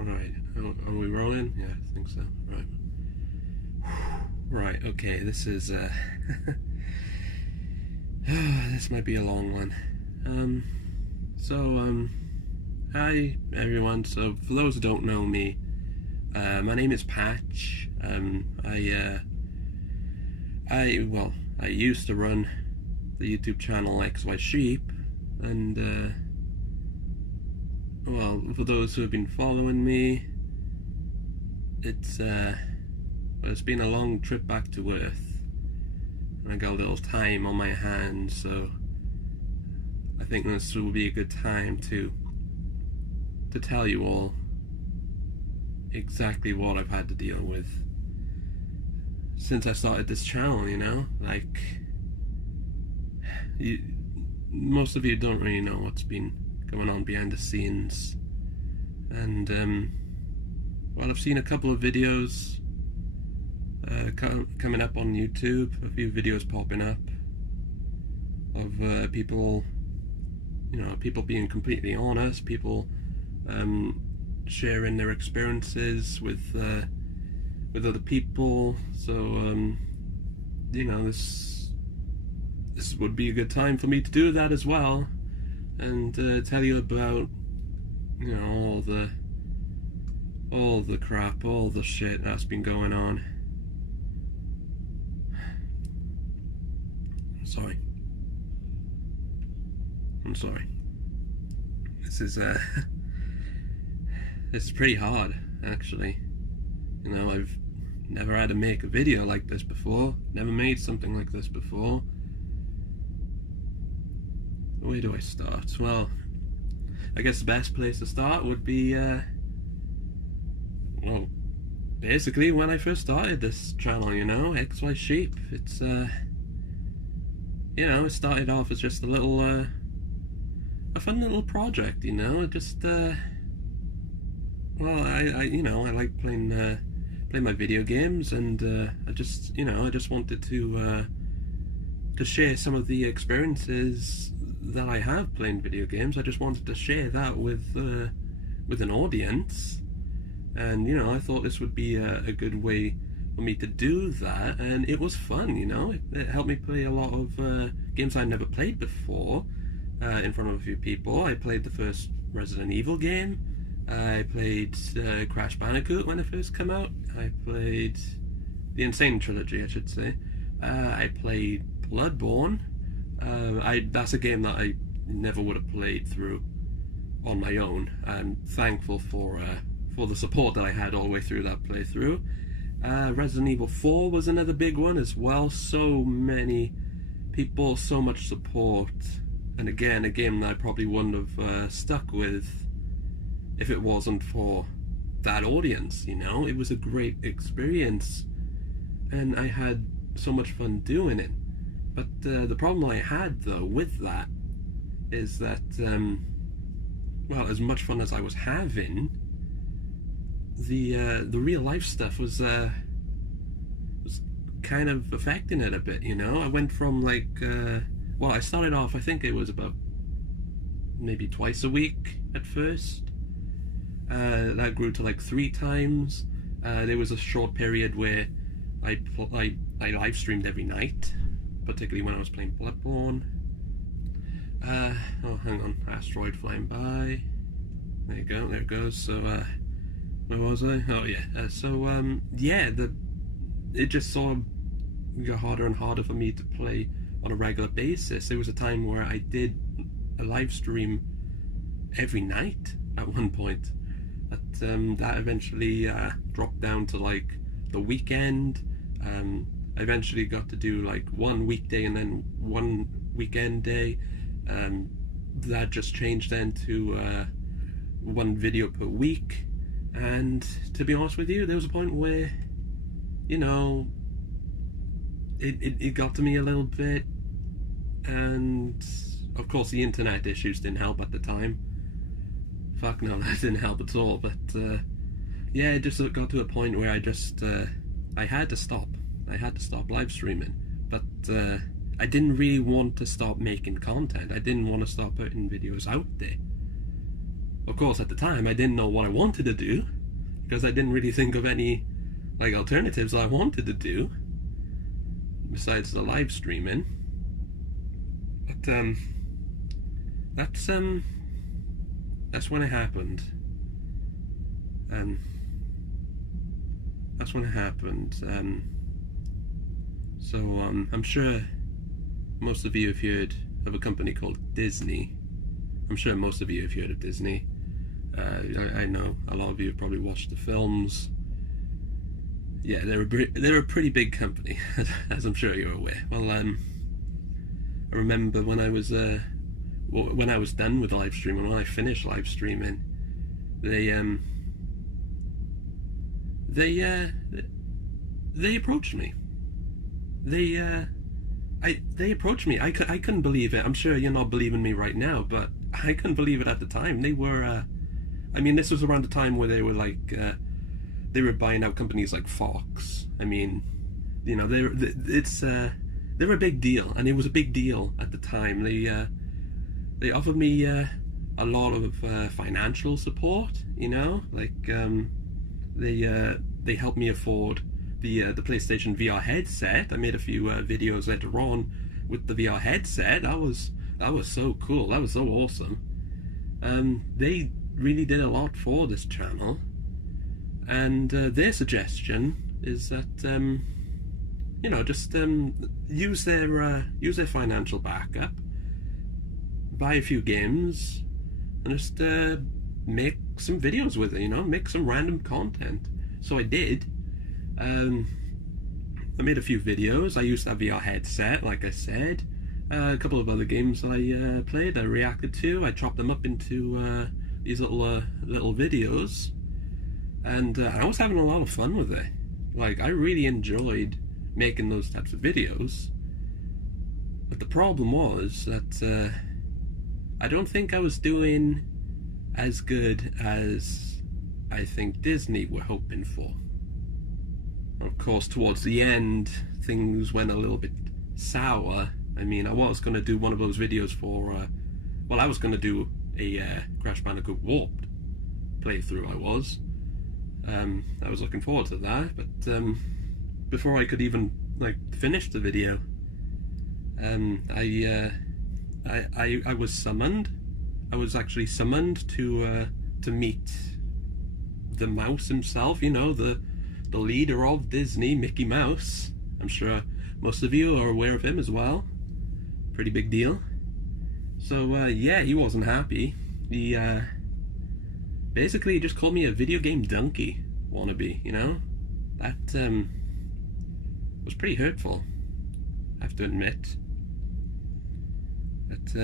Alright, are we rolling? Yeah, I think so. Right. Right, okay, this is, this might be a long one. Hi everyone. So, for those who don't know me, my name is Patch. I used to run the YouTube channel XY Sheep, and, well, for those who have been following me, it's been a long trip back to Earth, and I got a little time on my hands, so I think this will be a good time to tell you all exactly what I've had to deal with since I started this channel, you know? Like, most of you don't really know what's been going on behind the scenes, and well, I've seen a couple of videos coming up on YouTube, a few videos popping up of people, you know, people being completely honest, people sharing their experiences with other people. So you know, this would be a good time for me to do that as well, and tell you about, you know, all the crap, all the shit that's been going on. I'm sorry. This is this is pretty hard, actually. You know, I've never had to make a video like this before, never made something like this before. Where do I start? Well, I guess the best place to start would be, well, basically when I first started this channel, you know, XY Sheep. It's, you know, it started off as just a little, a fun little project, you know. It just, well, you know, I like playing my video games, and I just, you know, I just wanted to share some of the experiences that I have playing video games. I just wanted to share that with an audience, and, you know, I thought this would be a good way for me to do that, and it was fun, you know. It helped me play a lot of games I never played before in front of a few people. I played the first Resident Evil game. I played Crash Bandicoot when it first came out. I played the Insane Trilogy, I should say. I played Bloodborne. That's a game that I never would have played through on my own. I'm thankful for the support that I had all the way through that playthrough. Resident Evil 4 was another big one as well. So many people, so much support, and again, a game that I probably wouldn't have stuck with if it wasn't for that audience, you know. It was a great experience, and I had so much fun doing it. But the problem I had, though, with that is that, well, as much fun as I was having, the real life stuff was kind of affecting it a bit, you know. I went from, like, well, I started off, I think it was about maybe twice a week at first. That grew to like 3 times. There was a short period where I live streamed every night, particularly when I was playing Bloodborne. Oh, hang on, asteroid flying by. There you go, there it goes. So, where was I? Oh yeah. Yeah, it just sort of got harder and harder for me to play on a regular basis. There was a time where I did a live stream every night at one point. But that eventually dropped down to like the weekend. I eventually got to do like one weekday and then one weekend day. That just changed then to one video per week. And to be honest with you, there was a point where, you know, it got to me a little bit, and of course the internet issues didn't help at the time. Fuck no, that didn't help at all. But yeah, it just got to a point where I just I had to stop. I had to stop live streaming. But I didn't really want to stop making content. I didn't want to stop putting videos out there. Of course, at the time, I didn't know what I wanted to do because I didn't really think of any like alternatives I wanted to do besides the live streaming. But that's when it happened. That's when it happened. So I'm sure most of you have heard of a company called Disney. I'm sure most of you have heard of Disney. I know a lot of you have probably watched the films. Yeah, they're a pretty big company, as I'm sure you're aware. Well, I remember when I was done with live streaming, when I finished live streaming, they approached me. They approached me. I couldn't believe it. I'm sure you're not believing me right now, but I couldn't believe it at the time. They were, I mean, this was around the time where they were like, they were buying out companies like Fox. I mean, you know, they're a big deal, and it was a big deal at the time. They offered me a lot of financial support. You know, like they helped me afford the PlayStation VR headset. I made a few videos later on with the VR headset. That was so cool. That was so awesome. They really did a lot for this channel, and their suggestion is that you know, just use their financial backup, buy a few games, and just make some videos with it. You know, make some random content. So I did. I made a few videos. I used that VR headset, like I said. A couple of other games that I played, I reacted to. I chopped them up into these little videos, and I was having a lot of fun with it. Like, I really enjoyed making those types of videos. But the problem was that I don't think I was doing as good as I think Disney were hoping for. Of course, towards the end, things went a little bit sour. I mean, I was going to do one of those videos for, well, I was going to do a Crash Bandicoot Warped playthrough. I was looking forward to that, but before I could even like finish the video, I was summoned. I was actually summoned to meet the mouse himself. You know, the leader of Disney, Mickey Mouse. I'm sure most of you are aware of him as well. Pretty big deal. So yeah, he wasn't happy. He basically just called me a video game donkey wannabe, you know? That was pretty hurtful, I have to admit. But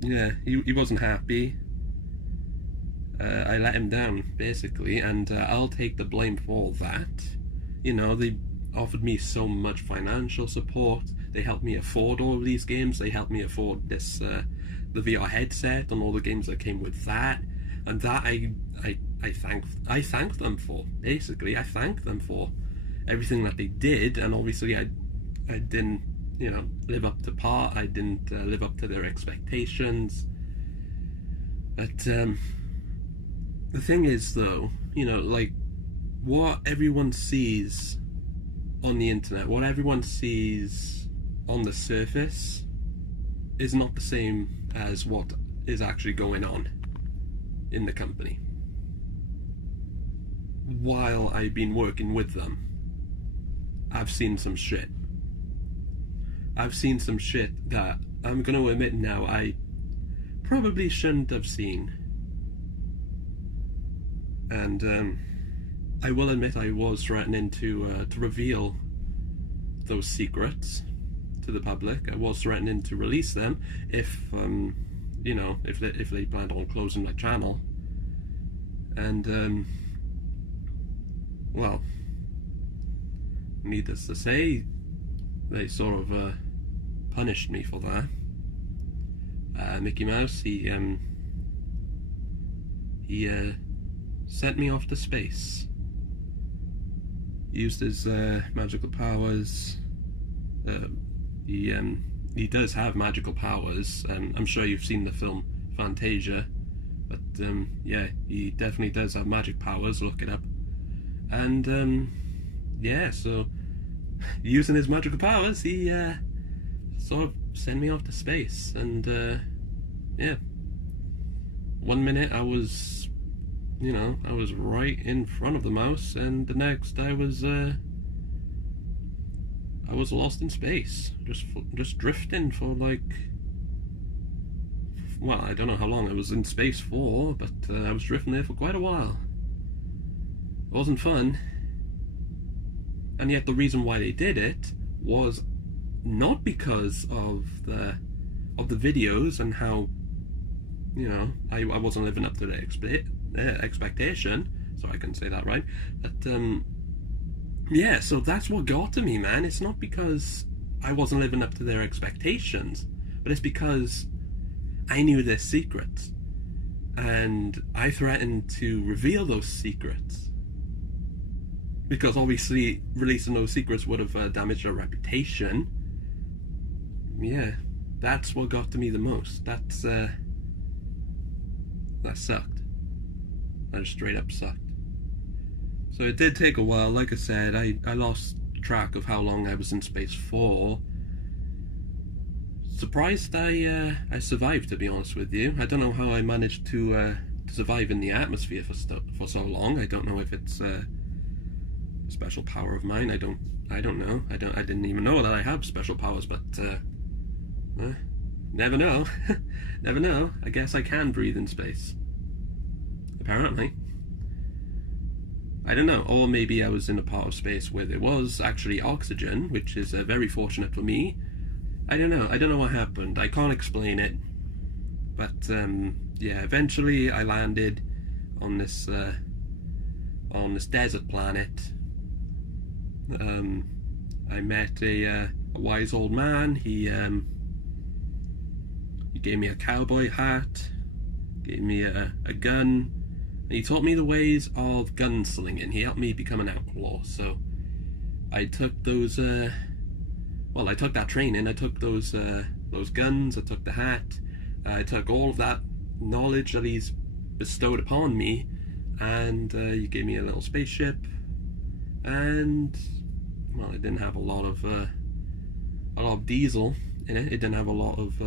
yeah, he wasn't happy. I let him down, basically, and I'll take the blame for that. You know, they offered me so much financial support. They helped me afford all of these games. They helped me afford this, the VR headset and all the games that came with that. And that I thank them for. Basically, I thank them for everything that they did. And obviously, I didn't, you know, live up to par. I didn't live up to their expectations. But the thing is, though, you know, like, what everyone sees on the internet, what everyone sees on the surface, is not the same as what is actually going on in the company. While I've been working with them, I've seen some shit. I've seen some shit that I'm going to admit now I probably shouldn't have seen. And I will admit I was threatening to reveal those secrets to the public. I was threatening to release them if, you know, if they planned on closing my channel. And well, needless to say, they sort of punished me for that. Mickey Mouse, he sent me off to space. He used his magical powers. He does have magical powers. I'm sure you've seen the film Fantasia. But yeah, he definitely does have magic powers. Look it up. And yeah, so using his magical powers, he sort of sent me off to space. And yeah, one minute I was, I was right in front of the mouse, and the next I was lost in space, just drifting for like, well, I don't know how long I was in space for, but I was drifting there for quite a while. It wasn't fun, and yet the reason why they did it was not because of the videos and how, I wasn't living up to the expectation, so I can say that right. But yeah, so that's what got to me, man. It's not because I wasn't living up to their expectations, but it's because I knew their secrets, and I threatened to reveal those secrets, because obviously releasing those secrets would have damaged their reputation. Yeah, that's what got to me the most. That sucked. That just straight up sucked. So it did take a while. Like I said, I lost track of how long I was in space for. Surprised I survived, to be honest with you. I don't know how I managed to survive in the atmosphere for so long. I don't know if it's a special power of mine. I don't know. I didn't even know that I have special powers, but never know. Never know. I guess I can breathe in space. Apparently. I don't know, or maybe I was in a part of space where there was actually oxygen, which is very fortunate for me. I don't know what happened. I can't explain it. But yeah, eventually I landed on this desert planet. I met a wise old man. He gave me a cowboy hat, gave me a gun. He taught me the ways of gunslinging. He helped me become an outlaw. So I took those, I took that training. I took those guns. I took the hat. I took all of that knowledge that he's bestowed upon me, and he gave me a little spaceship. And well, it didn't have a lot of diesel in it. It didn't have a lot of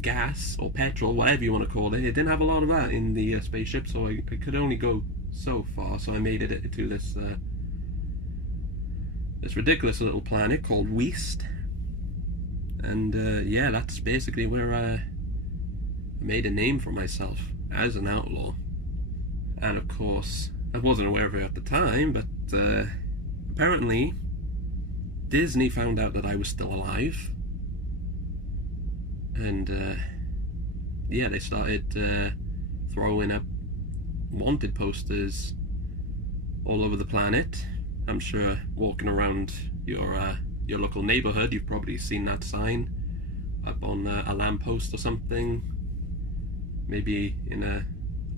gas or petrol, whatever you want to call it. It didn't have a lot of that in the spaceship, so I could only go so far. So I made it to this ridiculous little planet called Weast, and yeah, that's basically where I made a name for myself as an outlaw. And of course, I wasn't aware of it at the time, but apparently Disney found out that I was still alive. And yeah, they started throwing up wanted posters all over the planet. I'm sure walking around your local neighborhood, you've probably seen that sign up on a lamppost or something. Maybe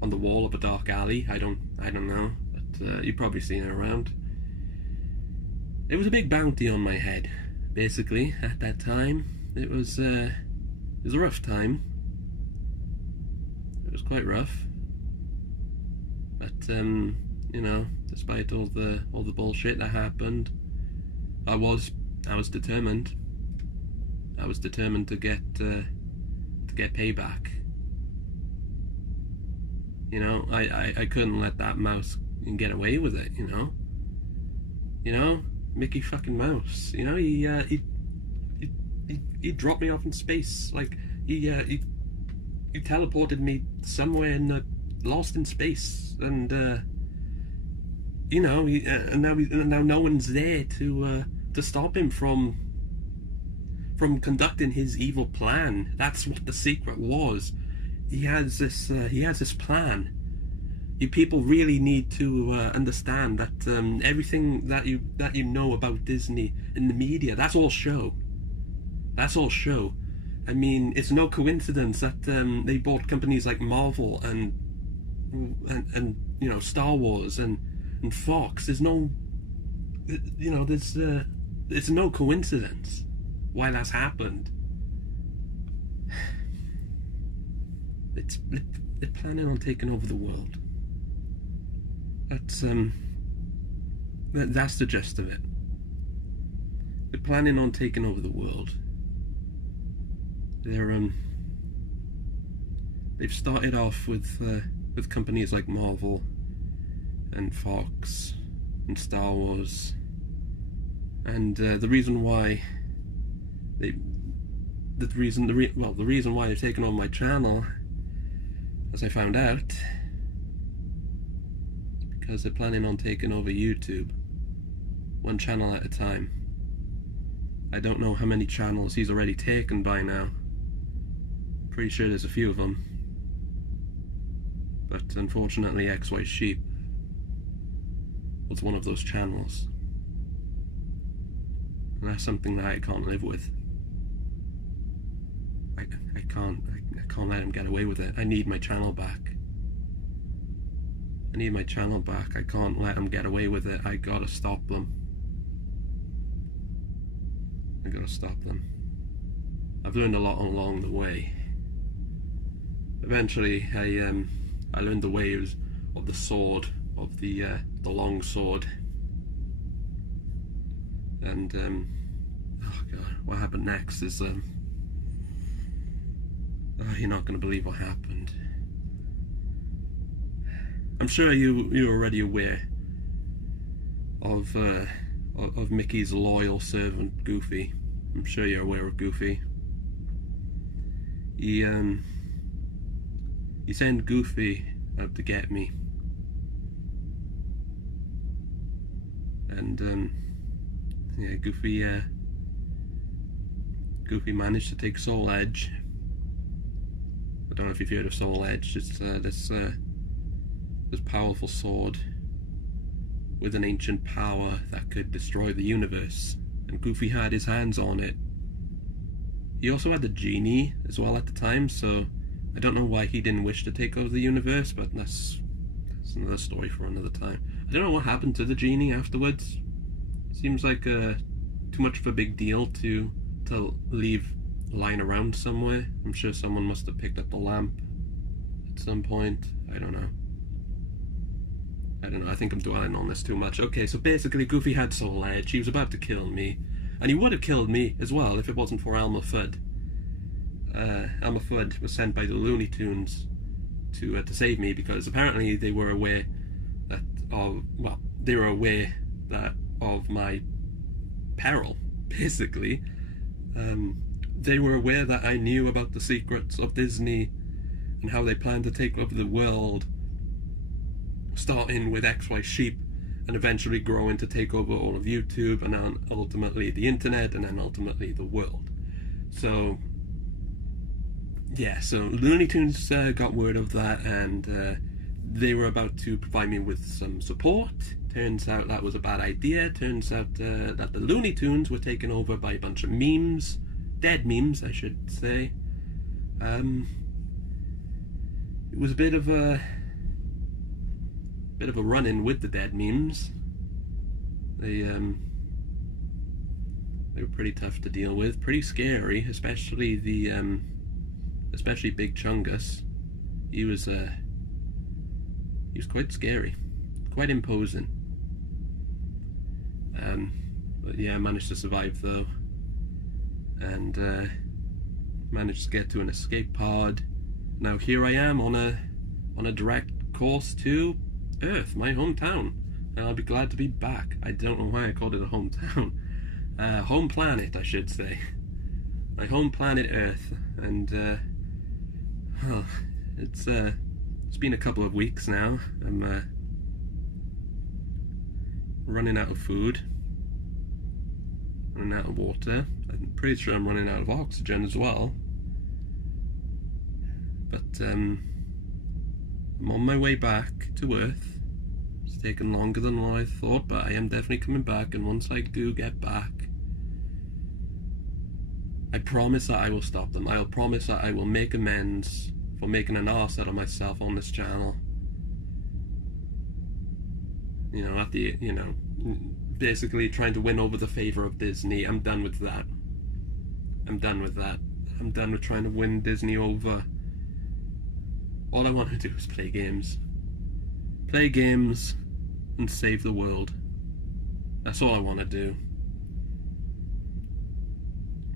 on the wall of a dark alley. I don't know, but you've probably seen it around. It was a big bounty on my head, basically, at that time. It was a rough time. It was quite rough. But despite all the bullshit that happened, I was determined. I was determined to get payback. I couldn't let that mouse get away with it. Mickey fucking Mouse. He dropped me off in space. Like he teleported me somewhere lost in space, and now no one's there to stop him from conducting his evil plan. That's what the secret was. He has this plan. You people really need to understand that everything that you know about Disney in the media, that's all show. That's all show. I mean, it's no coincidence that they bought companies like Marvel and Star Wars and Fox. There's no, it's no coincidence why that's happened. they're planning on taking over the world. That's the gist of it. They're planning on taking over the world. They've started off with companies like Marvel and Fox and Star Wars, and the reason why they've taken on my channel, as I found out, because they're planning on taking over YouTube, one channel at a time. I don't know how many channels he's already taken by now. Pretty sure there's a few of them. But unfortunately, XY Sheep was one of those channels. And that's something that I can't live with. I can't let him get away with it. I need my channel back. I need my channel back. I can't let him get away with it. I gotta stop them. I gotta stop them. I've learned a lot along the way. Eventually, I learned the ways of the sword, of the long sword. And oh god, what happened next is you're not gonna believe what happened. I'm sure you're already aware of Mickey's loyal servant, Goofy. I'm sure you're aware of Goofy. He sent Goofy out to get me. And yeah, Goofy managed to take Soul Edge. I don't know if you've heard of Soul Edge. It's this powerful sword with an ancient power that could destroy the universe, and Goofy had his hands on it. He also had the genie as well at the time, so I don't know why he didn't wish to take over the universe, but that's another story for another time. I don't know what happened to the genie afterwards. Seems like too much of a big deal to leave lying around somewhere. I'm sure someone must have picked up the lamp at some point. I don't know. I think I'm dwelling on this too much. Okay, so basically Goofy had Soul Edge. He was about to kill me. And he would have killed me as well if it wasn't for Elmer Fudd. Elmer Fudd was sent by the Looney Tunes to save me, because apparently they were aware that of my peril, basically. They were aware that I knew about the secrets of Disney and how they planned to take over the world, starting with XY Sheep and eventually growing to take over all of YouTube, and then ultimately the internet, and then ultimately the world. So yeah, so Looney Tunes got word of that, and they were about to provide me with some support. Turns out that was a bad idea. Turns out that the Looney Tunes were taken over by a bunch of memes, dead memes I should say. It was a bit of a run-in with the dead memes. They were pretty tough to deal with, pretty scary, especially Big Chungus. He was quite scary, quite imposing. But yeah, I managed to survive though, and managed to get to an escape pod. Now here I am on a direct course to Earth, my hometown, and I'll be glad to be back. I don't know why I called it a hometown. Home planet, I should say. My home planet Earth, and it's been a couple of weeks now. I'm running out of food, running out of water. I'm pretty sure I'm running out of oxygen as well. But I'm on my way back to Earth. It's taken longer than what I thought, but I am definitely coming back, and once I do get back, I promise that I will stop them. I'll promise that I will make amends for making an arse out of myself on this channel. Basically trying to win over the favor of Disney. I'm done with that. I'm done with trying to win Disney over. All I want to do is play games. Play games and save the world. That's all I want to do.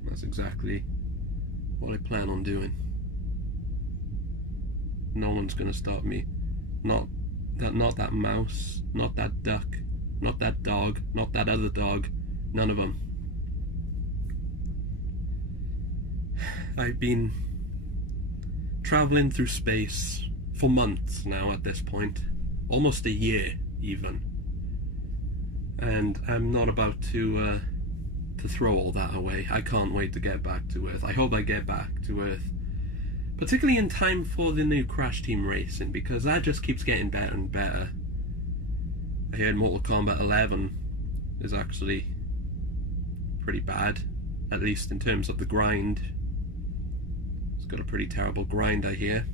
That's exactly what I plan on doing. No one's gonna stop me. Not that mouse, not that duck, not that dog, not that other dog. None of them. I've been traveling through space for months now at this point. Almost a year, even. And I'm not about to throw all that away. I can't wait to get back to Earth. I hope I get back to Earth, particularly in time for the new Crash Team Racing, because that just keeps getting better and better. I heard Mortal Kombat 11 is actually pretty bad, at least in terms of the grind. It's got a pretty terrible grind, I hear.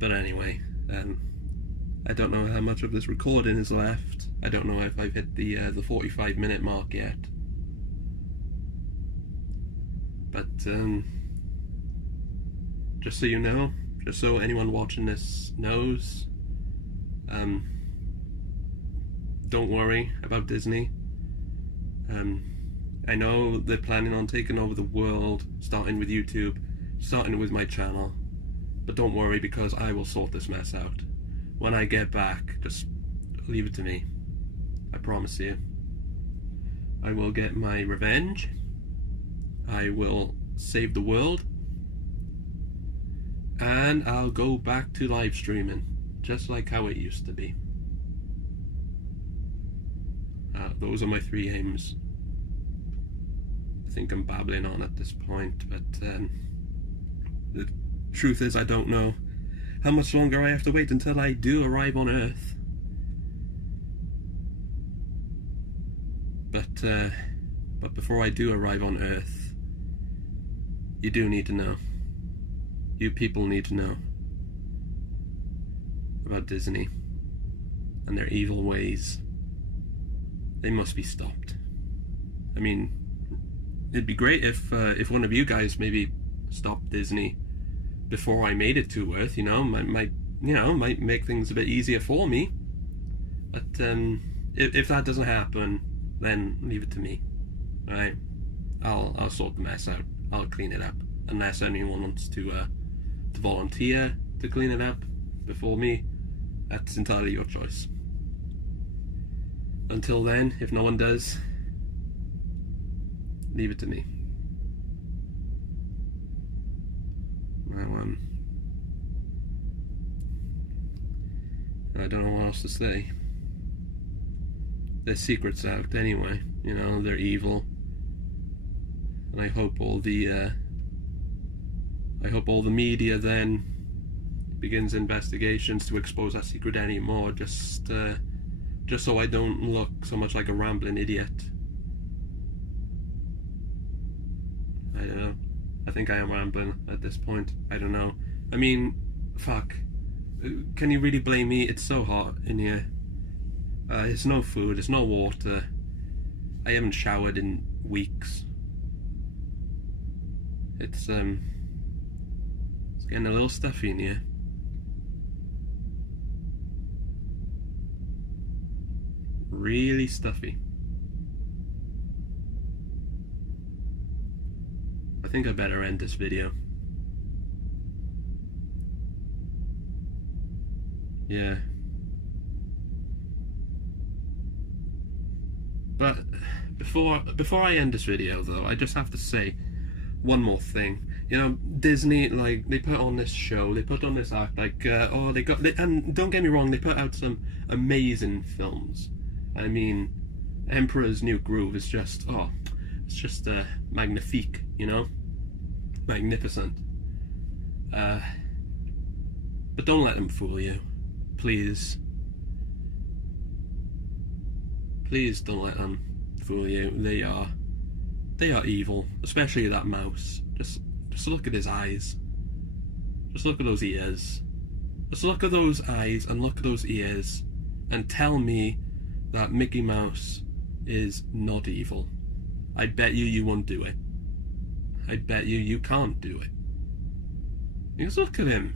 But anyway, I don't know how much of this recording is left. I don't know if I've hit the 45-minute mark yet. But just so you know, just so anyone watching this knows, don't worry about Disney. I know they're planning on taking over the world, starting with YouTube, starting with my channel, but don't worry, because I will sort this mess out. When I get back, just leave it to me. I promise you. I will get my revenge. I will save the world. And I'll go back to live streaming, just like how it used to be. Those are my 3 aims. I think I'm babbling on at this point, but the truth is I don't know how much longer I have to wait until I do arrive on Earth. But before I do arrive on Earth, you do need to know. You people need to know about Disney and their evil ways. They must be stopped. I mean, it'd be great if one of you guys maybe stopped Disney before I made it to Earth. You know, might make things a bit easier for me. But if that doesn't happen, then leave it to me. All right, I'll sort the mess out. I'll clean it up. Unless anyone wants to volunteer to clean it up before me, that's entirely your choice. Until then, if no one does, leave it to me. Well, I don't know what else to say. Their secret's out anyway, you know, they're evil. And I hope all the media then begins investigations to expose that secret anymore, just so I don't look so much like a rambling idiot. I don't know. I think I am rambling at this point. I don't know. I mean, fuck. Can you really blame me? It's so hot in here. There's no food, there's no water. I haven't showered in weeks. It's getting a little stuffy in here. Really stuffy. I think I better end this video. Yeah. But before I end this video though, I just have to say one more thing. You know, Disney, like, they put on this show, they put on this act, like, and don't get me wrong, they put out some amazing films. I mean, Emperor's New Groove is just, it's just magnifique, you know? Magnificent. But don't let them fool you. Please. Please don't let them fool you. They are evil, especially that mouse. Just look at his eyes. Just look at those ears. Just look at those eyes and look at those ears and tell me that Mickey Mouse is not evil. I bet you won't do it. I bet you can't do it. Just look at him.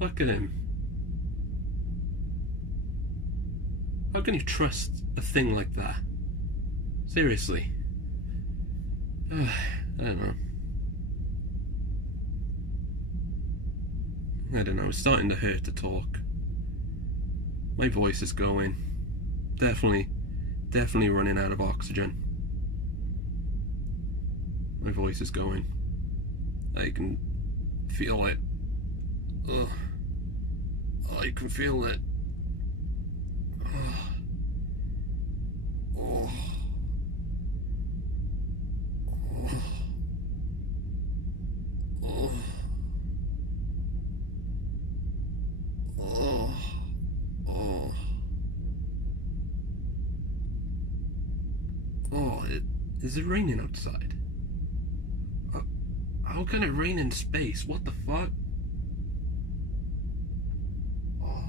Look at him. How can you trust a thing like that? Seriously. I don't know. It's starting to hurt to talk. My voice is going. Definitely running out of oxygen. My voice is going. I can feel it. Ugh. I can feel it. Oh. Oh. Oh. Oh. Oh. Oh. Is it raining outside? How can it rain in space? What the fuck? Oh.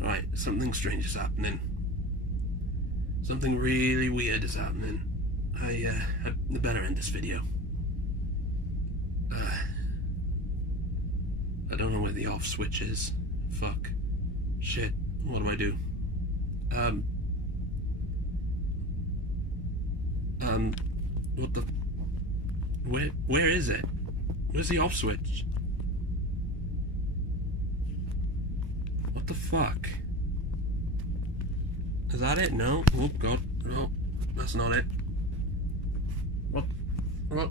Alright, something strange is happening. Something really weird is happening. I better end this video. I don't know where the off switch is. Fuck. Shit. What do I do? What the... Where is it? Where's the off switch? What the fuck? Is that it? No? Oh god. No. That's not it. What? What?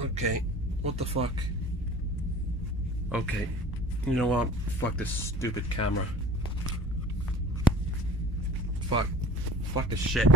Okay. What the fuck? Okay. You know what? Fuck this stupid camera. Fuck. Fuck this shit.